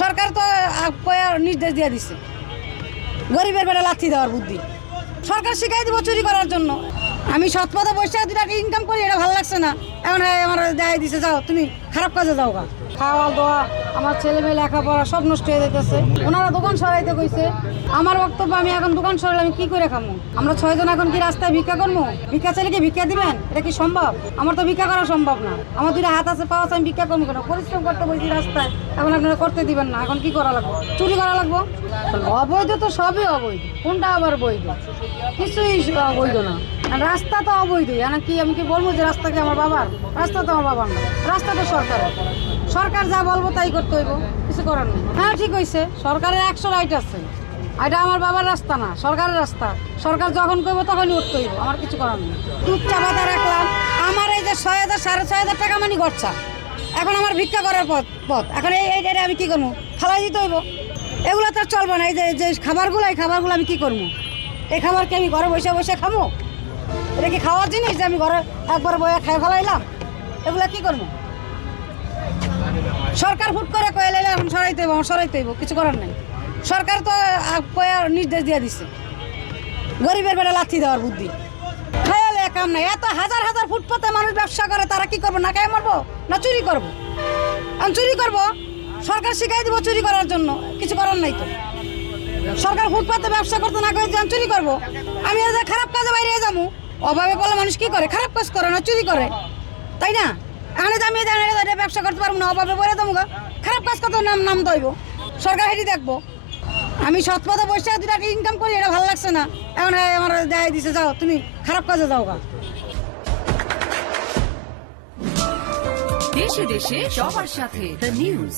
সরকার তো নির্দেশ দিয়ে দিছে গরিবের বেড়া লাথি দেওয়ার বুদ্ধি। সরকার শিখাই দিব চুরি করার জন্য। আমি সৎ পথে বসে 2 টাকা ইনকাম করি, এটা ভালো লাগছে না। এখন আমার দেয় দিছে, যাও তুমি খারাপ কাজে যাও গা। খাওয়া দাওয়া, আমার ছেলে মেয়ে লেখাপড়া সব নষ্ট হয়ে যেতেছে। ওনারা দোকান সরাইতে কইছে। আমার বক্তব্য, আমি এখন দোকান সরাইলে আমি কি করে খামো? আমরা 6 জন এখন কি রাস্তায় ভিক্ষা করবো? ভিক্ষা চাইলে কি ভিক্ষা দিবেন? এটা কি সম্ভব? আমার তো ভিক্ষা করা সম্ভব না। আমার 2টা হাত আছে, পা আছে, আমি ভিক্ষা করবো কেন? পরিশ্রম করতে বলছি রাস্তায়, এখন আপনারা করতে দিবেন না। এখন কি করা লাগবে? চুরি করা লাগবো? অবৈধ তো সবই অবৈধ, কোনটা আবার বৈধ? কিছুই অবৈধ না। রাস্তা তো অবৈধ। কি আমি কি বলবো যে রাস্তা কি আমার বাবার? রাস্তা তো আমার বাবার না, রাস্তা তো সরকারের। সরকার যা বলবো তাই করতে হইব, কিছু করার নেই। হ্যাঁ ঠিক হয়েছে, সরকারের 100 রাইট আছে। এটা আমার বাবার রাস্তা না, সরকারের রাস্তা। সরকার যখন করবো তখনই উঠতে হইব, আমার কিছু করার নেই। টুকটা বাধা রাখলাম। আমার এই যে 6,000 6,500 টাকা মানি গড়ছা, এখন আমার ভিক্ষা করার পথ। এখন এইটা আমি কি করবো? ফালাই দিতে হইব। এগুলো তো চলবে না। এই যে খাবারগুলো, এই খাবারগুলো আমি কি করবো? এই খাবার কি আমি ঘরে বসে বসে খাবো? এটা কি খাওয়ার জিনিস যে আমি ঘরে একবার বয়ে খাই ফেলাইলাম? এগুলা কি করবো? সরকার হুট করে কয়ে লাইলে এখন সরাইতে হইব, সরাইতে হইব, কিছু করার নাই। সরকার তো নির্দেশ দিয়ে দিছে গরিবের বেড়া লাথি দেওয়ার বুদ্ধি। খায়ালে কাম নাই। এত হাজার হাজার ফুটপাতে মানুষ ব্যবসা করে, তারা কি করবো? না খায় মারবো না চুরি করবো? আমি চুরি করবো? সরকার শিখাই দিব চুরি করার জন্য, কিছু করার নাই তো। সরকার ফুটপাতে ব্যবসা করতে না করে আমি চুরি করবো? আমি খারাপ কাজে বাইরে যাবো? অভাবে বলে মানুষ কি করে? খারাপ কাজ করে, না চুরি করে, তাই না? আমি ব্যবসা করতে পারবো না, অভাবে বলে দেবো গা। খারাপ কাজ কত নাম দইব? সরকার হেঁটে দেখবো। আমি সৎ পথে বসে 2 টাকা ইনকাম করি, এটা ভালো লাগছে না। এখন আমার দেয় দিছে, যাও তুমি খারাপ কাজে যাও গা। দেশে দেশে সবার সাথে দ্য নিউজ।